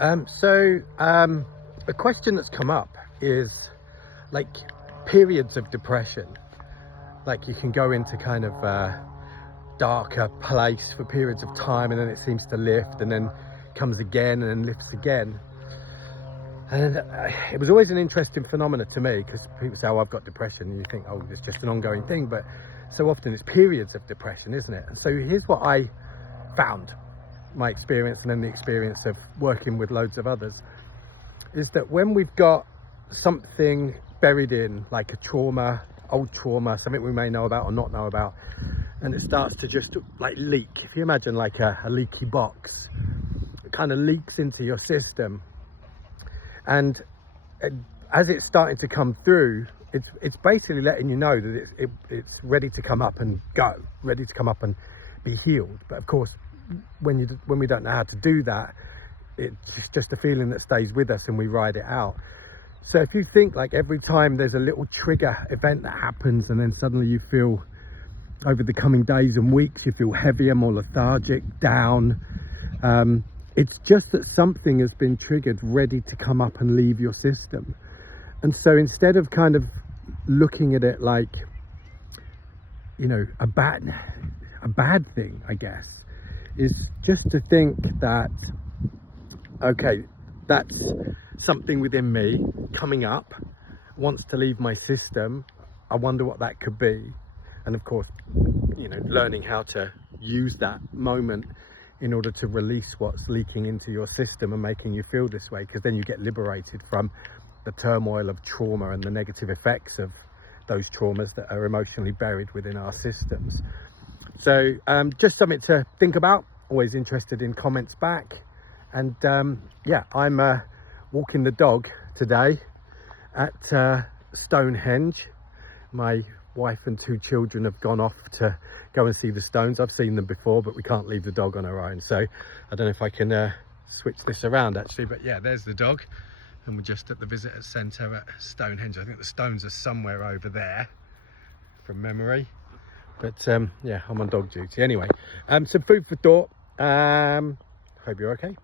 A question that's come up is like periods of depression. Like you can go into kind of a darker place for periods of time, and then it seems to lift, and then comes again, and then lifts again. And it was always an interesting phenomena to me, because people say, "Oh, I've got depression," and you think, "Oh, it's just an ongoing thing." But so often it's periods of depression, isn't it? And so here's what I found, my experience, and then the experience of working with loads of others, is that when we've got something buried in, like a trauma, old trauma, something we may know about or not know about, and it starts to just like leak. If you imagine like a leaky box, it kind of leaks into your system, and as it's starting to come through, it's basically letting you know that it's ready to come up and go, ready to come up and be healed. But of course, when we don't know how to do that, it's just a feeling that stays with us and we ride it out. So if you think like every time there's a little trigger event that happens, and then suddenly you feel, over the coming days and weeks, you feel heavier, more lethargic, down, it's just that something has been triggered, ready to come up and leave your system. And so instead of kind of looking at it like, you know, a bad thing, I guess, is just to think that, okay, that's something within me coming up, wants to leave my system. I wonder what that could be. And of course, you know, learning how to use that moment in order to release what's leaking into your system and making you feel this way, because then you get liberated from the turmoil of trauma and the negative effects of those traumas that are emotionally buried within our systems. So just something to think about. Always interested in comments back. And yeah, I'm walking the dog today at Stonehenge. My wife and 2 children have gone off to go and see the stones. I've seen them before, but we can't leave the dog on her own. So I don't know if I can switch this around actually, but yeah, there's the dog. And we're just at the visitor centre at Stonehenge. I think the stones are somewhere over there from memory. But yeah, I'm on dog duty. Anyway, some food for thought. Hope you're okay.